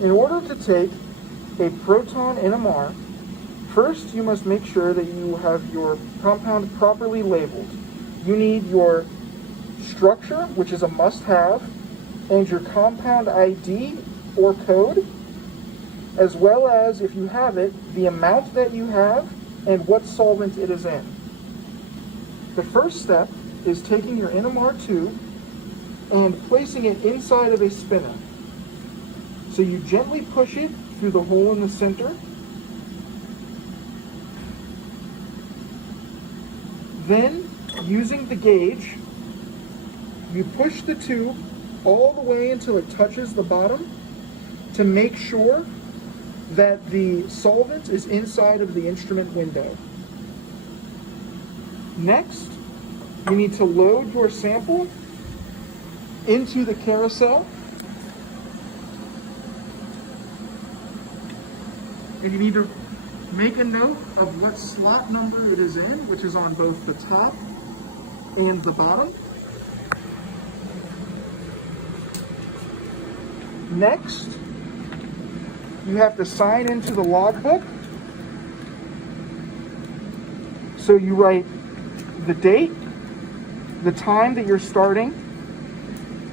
In order to take a proton NMR, first you must make sure that you have your compound properly labeled. You need your structure, which is a must-have, and your compound ID or code, as well as, if you have it, the amount that you have and what solvent it is in. The first step is taking your NMR tube and placing it inside of a spinner. So you gently push it through the hole in the center. Then, using the gauge, you push the tube all the way until it touches the bottom to make sure that the solvent is inside of the instrument window. Next, you need to load your sample into the carousel. And you need to make a note of what slot number it is in, which is on both the top and the bottom. Next, you have to sign into the logbook. So you write the date, the time that you're starting,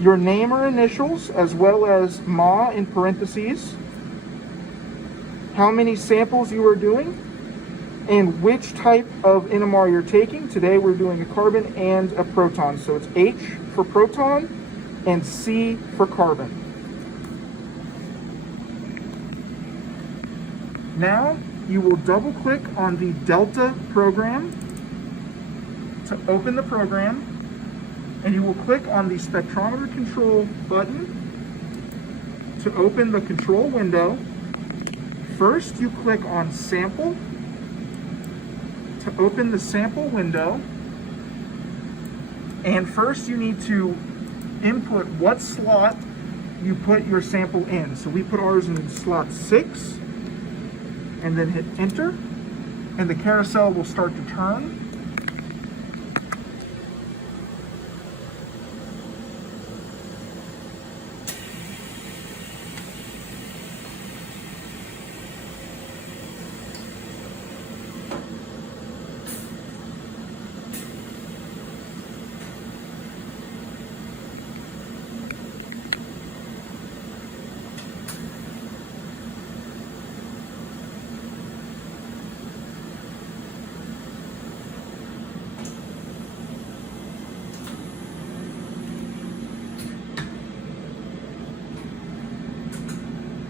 your name or initials, as well as Ma in parentheses, how many samples you are doing, and which type of NMR you're taking. Today we're doing a carbon and a proton. So it's H for proton and C for carbon. Now you will double click on the Delta program to open the program, and you will click on the spectrometer control button to open the control window. First, you click on sample to open the sample window. And first you need to input what slot you put your sample in. So we put ours in slot 6 and then hit enter, and the carousel will start to turn.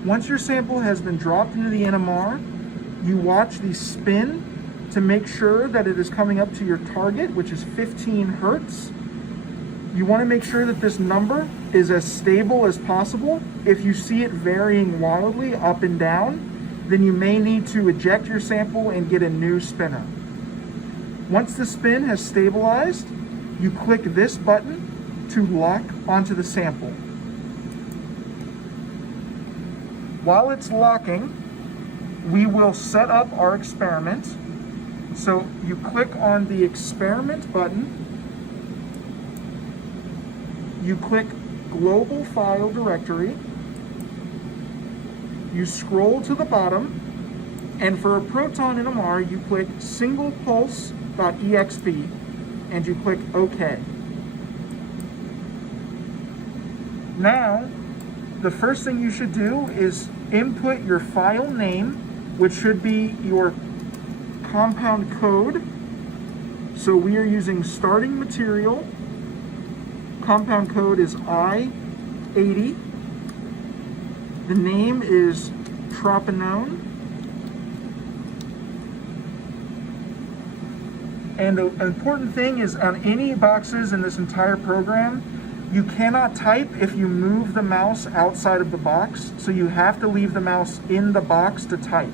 Once your sample has been dropped into the NMR, you watch the spin to make sure that it is coming up to your target, which is 15 Hertz. You want to make sure that this number is as stable as possible. If you see it varying wildly up and down, then you may need to eject your sample and get a new spinner. Once the spin has stabilized, you click this button to lock onto the sample. While it's locking, we will set up our experiment. So you click on the experiment button, you click global file directory, you scroll to the bottom, and for a proton NMR, you click singlepulse.exp and you click OK. Now, the first thing you should do is input your file name, which should be your compound code. So we are using starting material. Compound code is I80. The name is tropinone. And the important thing is, on any boxes in this entire program, you cannot type if you move the mouse outside of the box, so you have to leave the mouse in the box to type.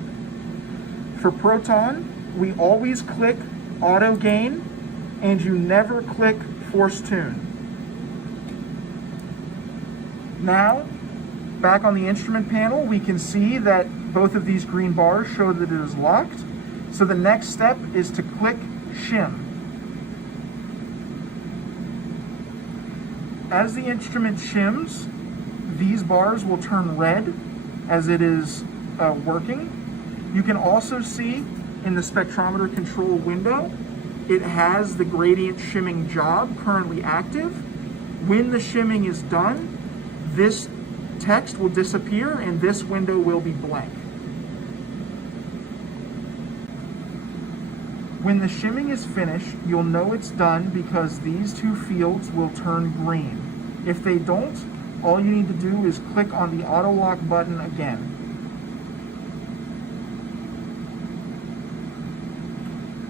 For proton, we always click auto gain, and you never click force tune. Now, back on the instrument panel, we can see that both of these green bars show that it is locked. So the next step is to click shim. As the instrument shims, these bars will turn red, as it is working. You can also see in the spectrometer control window, it has the gradient shimming job currently active. When the shimming is done, this text will disappear and this window will be blank. When the shimming is finished, you'll know it's done because these two fields will turn green. If they don't, all you need to do is click on the auto lock button again.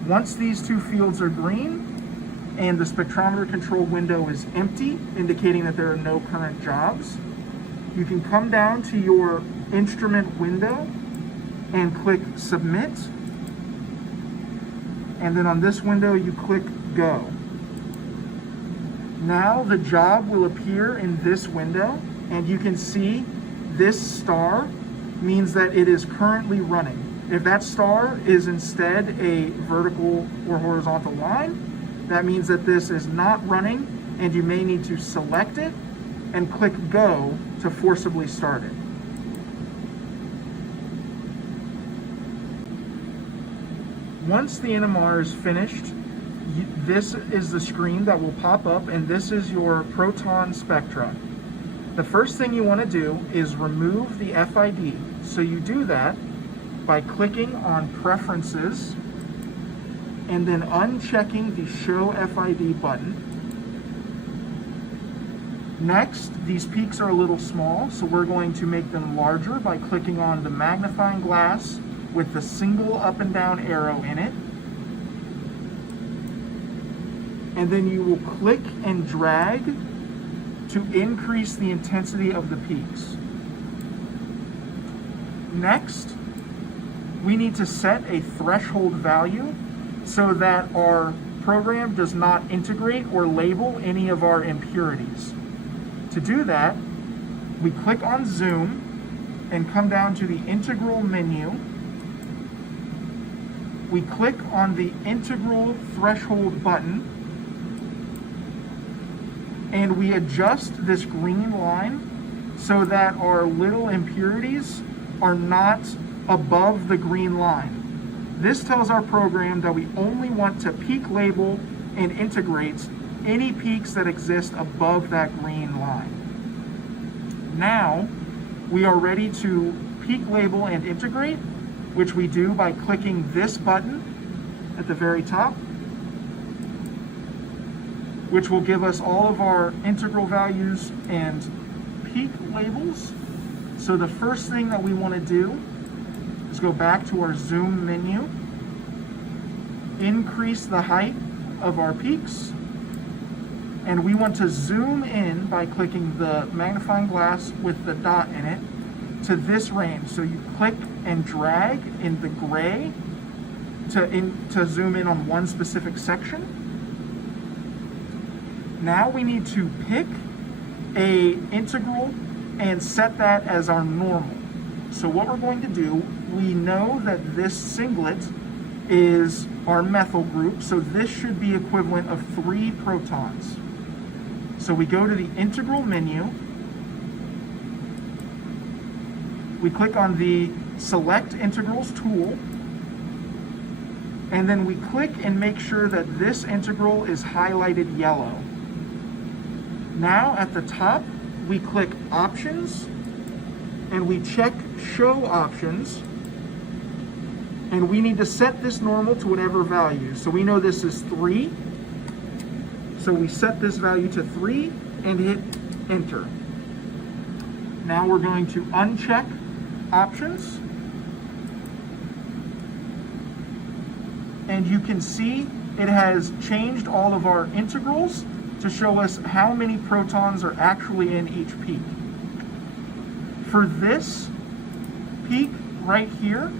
Once these two fields are green and the spectrometer control window is empty, indicating that there are no current jobs, you can come down to your instrument window and click Submit. And then on this window, you click Go. Now the job will appear in this window, and you can see this star means that it is currently running. If that star is instead a vertical or horizontal line, that means that this is not running, and you may need to select it and click Go to forcibly start it. Once the NMR is finished, this is the screen that will pop up, and this is your proton spectra. The first thing you want to do is remove the FID. So you do that by clicking on Preferences and then unchecking the Show FID button. Next, these peaks are a little small, so we're going to make them larger by clicking on the magnifying glass with the single up and down arrow in it. And then you will click and drag to increase the intensity of the peaks. Next, we need to set a threshold value so that our program does not integrate or label any of our impurities. To do that, we click on Zoom and come down to the Integral menu. We click on the Integral Threshold button, and we adjust this green line so that our little impurities are not above the green line. This tells our program that we only want to peak label and integrate any peaks that exist above that green line. Now, we are ready to peak label and integrate, which we do by clicking this button at the very top, which will give us all of our integral values and peak labels. So the first thing that we want to do is go back to our Zoom menu, increase the height of our peaks, and we want to zoom in by clicking the magnifying glass with the dot in it to this range. So you click and drag in the gray to zoom in on one specific section. Now we need to pick a integral and set that as our normal. So what we're going to do, we know that this singlet is our methyl group, so this should be equivalent of 3 protons. So we go to the Integral menu, we click on the Select Integrals tool, and then we click and make sure that this integral is highlighted yellow. Now at the top, we click Options, and we check Show Options, and we need to set this normal to whatever value. So we know this is 3, so we set this value to 3 and hit Enter. Now we're going to uncheck Options, and you can see it has changed all of our integrals to show us how many protons are actually in each peak. For this peak right here,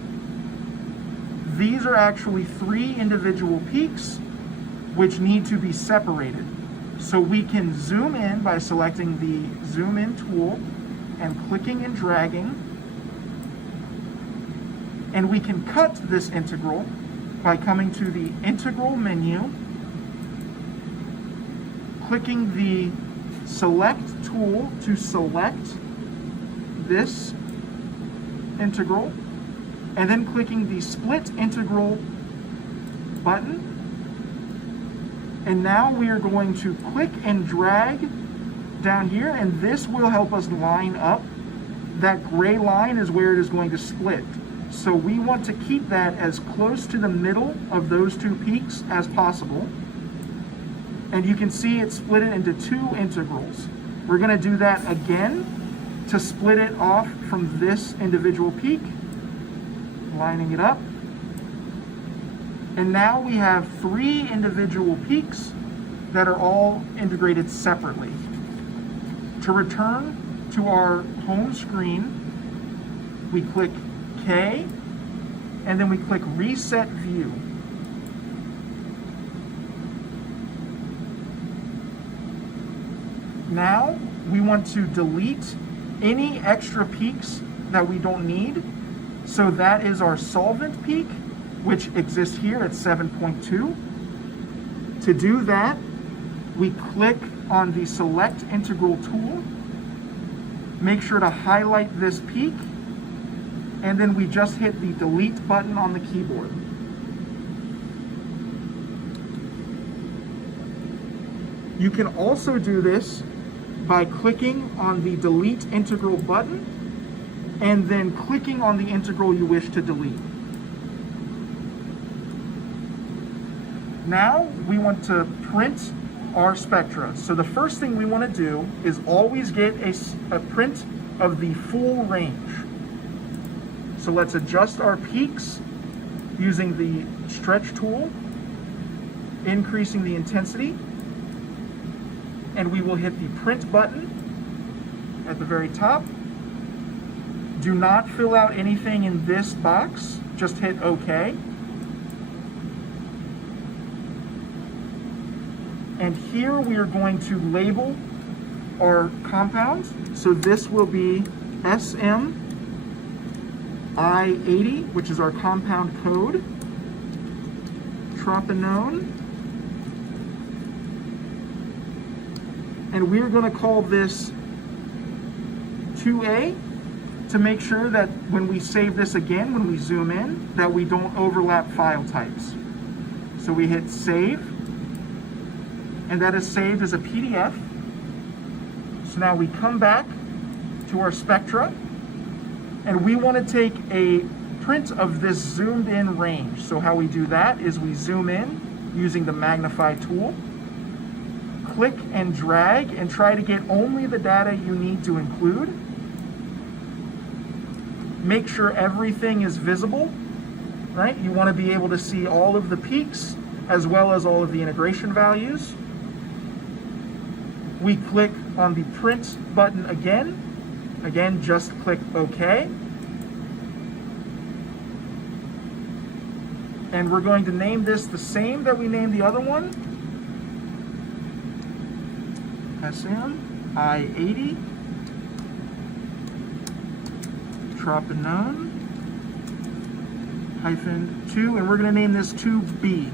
these are actually 3 individual peaks which need to be separated. So we can zoom in by selecting the zoom in tool and clicking and dragging. And we can cut this integral by coming to the Integral menu, clicking the Select tool to select this integral, and then clicking the split integral button. And now we are going to click and drag down here, and this will help us line up. That gray line is where it is going to split. So we want to keep that as close to the middle of those two peaks as possible. And you can see it split it into two integrals. We're going to do that again to split it off from this individual peak, lining it up. And now we have three individual peaks that are all integrated separately. To return to our home screen, we click K, and then we click Reset View. Now we want to delete any extra peaks that we don't need. So that is our solvent peak, which exists here at 7.2. To do that, we click on the Select Integral tool, make sure to highlight this peak, and then we just hit the Delete button on the keyboard. You can also do this by clicking on the Delete Integral button and then clicking on the integral you wish to delete. Now we want to print our spectra. So the first thing we want to do is always get a print of the full range. So let's adjust our peaks using the stretch tool, increasing the intensity, and we will hit the print button at the very top. Do not fill out anything in this box, just hit OK. And here we are going to label our compounds. So this will be SMI80, which is our compound code, tropinone, and we're going to call this 2A to make sure that when we save this again, when we zoom in, that we don't overlap file types. So we hit save, and that is saved as a PDF. So now we come back to our spectra, and we want to take a print of this zoomed in range. So how we do that is we zoom in using the magnify tool, click and drag, and try to get only the data you need to include. Make sure everything is visible, right? You want to be able to see all of the peaks as well as all of the integration values. We click on the print button again. Again, just click OK. And we're going to name this the same that we named the other one. SMI80 tropinone -2, and we're going to name this 2B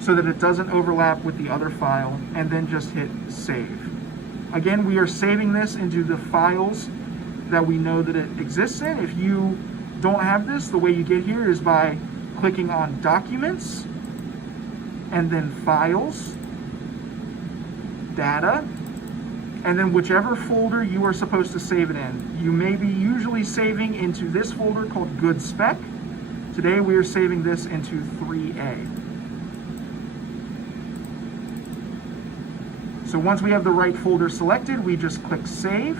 so that it doesn't overlap with the other file, and then just hit save. Again, we are saving this into the files that we know that it exists in. If you don't have this, the way you get here is by clicking on Documents, and then Files, Data, and then whichever folder you are supposed to save it in. You may be usually saving into this folder called Good Spec. Today we are saving this into 3A. So once we have the right folder selected, we just click Save.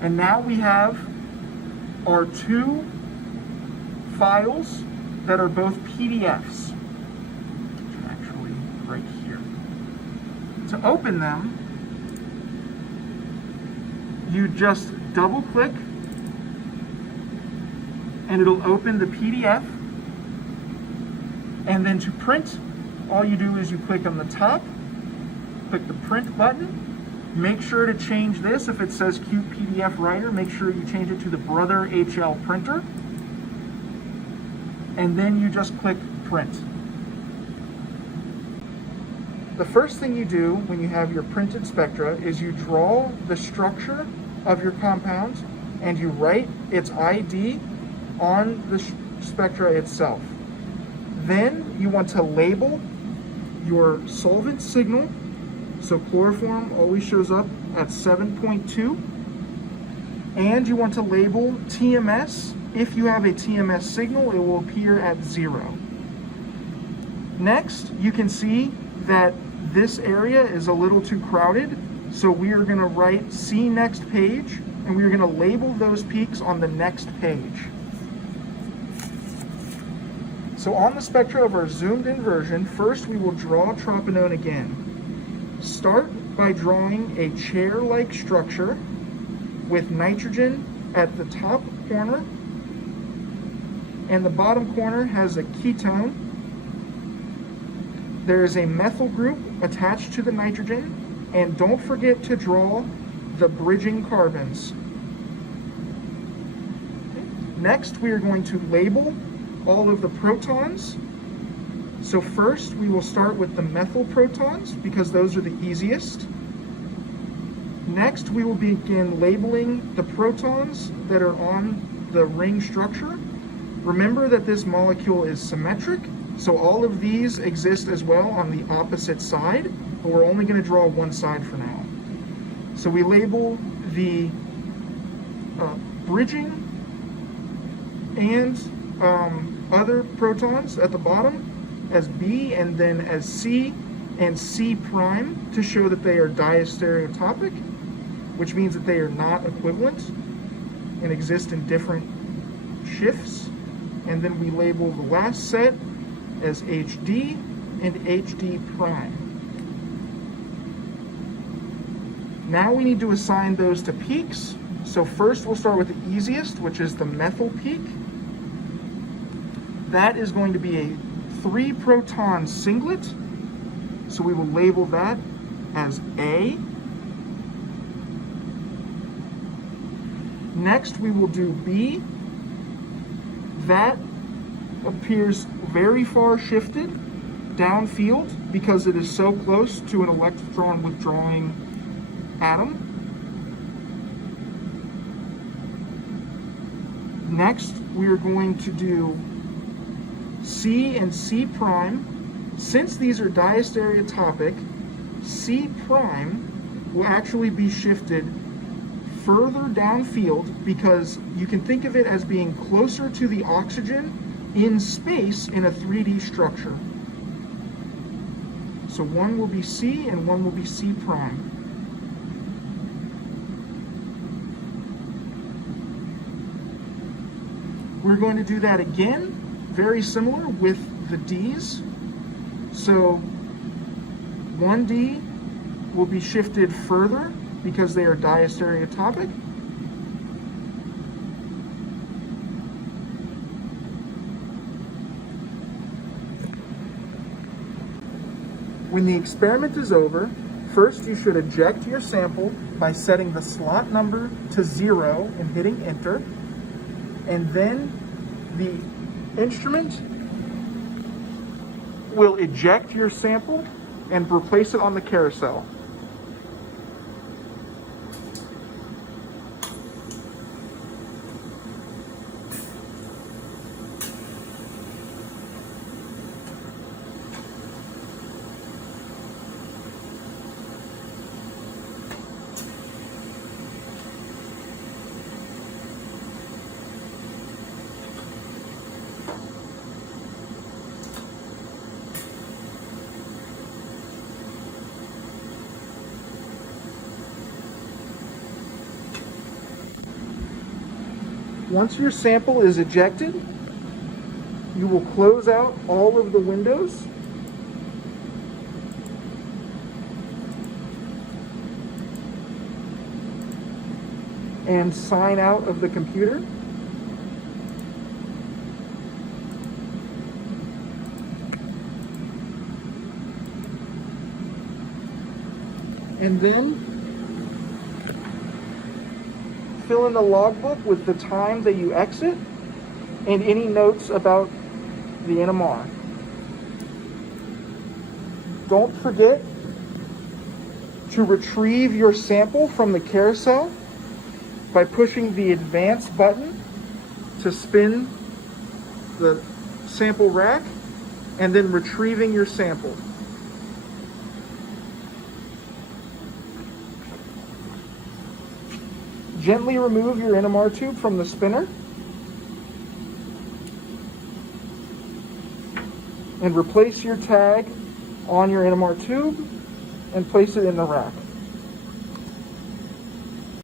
And now we have our two files that are both PDFs. Actually, right here. To open them, you just double click and it'll open the PDF. And then to print, all you do is you click on the top, click the print button. Make sure to change this. If it says Qt PDF Writer, make sure you change it to the Brother HL printer. And then you just click print. The first thing you do when you have your printed spectra is you draw the structure of your compound and you write its ID on the spectra itself. Then you want to label your solvent signal. So chloroform always shows up at 7.2. And you want to label TMS. If you have a TMS signal, it will appear at 0. Next, you can see that this area is a little too crowded. So we are going to write see next page, and we are going to label those peaks on the next page. So on the spectra of our zoomed in version, first we will draw tropinone again. Start by drawing a chair-like structure with nitrogen at the top corner, and the bottom corner has a ketone. There is a methyl group attached to the nitrogen, and don't forget to draw the bridging carbons. Next, we are going to label all of the protons. So first, we will start with the methyl protons because those are the easiest. Next, we will begin labeling the protons that are on the ring structure. Remember that this molecule is symmetric, so all of these exist as well on the opposite side, but we're only going to draw one side for now. So we label the bridging and other protons at the bottom as B and then as C and C prime to show that they are diastereotopic, which means that they are not equivalent and exist in different shifts. And then we label the last set as HD and HD prime. Now we need to assign those to peaks. So first we'll start with the easiest, which is the methyl peak. That is going to be a 3-proton singlet. So we will label that as A. Next we will do B. That appears very far shifted downfield because it is so close to an electron withdrawing atom. Next, we are going to do C and C prime. Since these are diastereotopic, C prime will actually be shifted further downfield because you can think of it as being closer to the oxygen in space in a 3D structure. So one will be C and one will be C prime. We're going to do that again, very similar with the Ds. So 1D will be shifted further because they are diastereotopic. When the experiment is over, first you should eject your sample by setting the slot number to 0 and hitting enter. And then the instrument will eject your sample and replace it on the carousel. Once your sample is ejected, you will close out all of the windows and sign out of the computer. And then fill in the logbook with the time that you exit and any notes about the NMR. Don't forget to retrieve your sample from the carousel by pushing the advance button to spin the sample rack and then retrieving your sample. Gently remove your NMR tube from the spinner and replace your tag on your NMR tube and place it in the rack.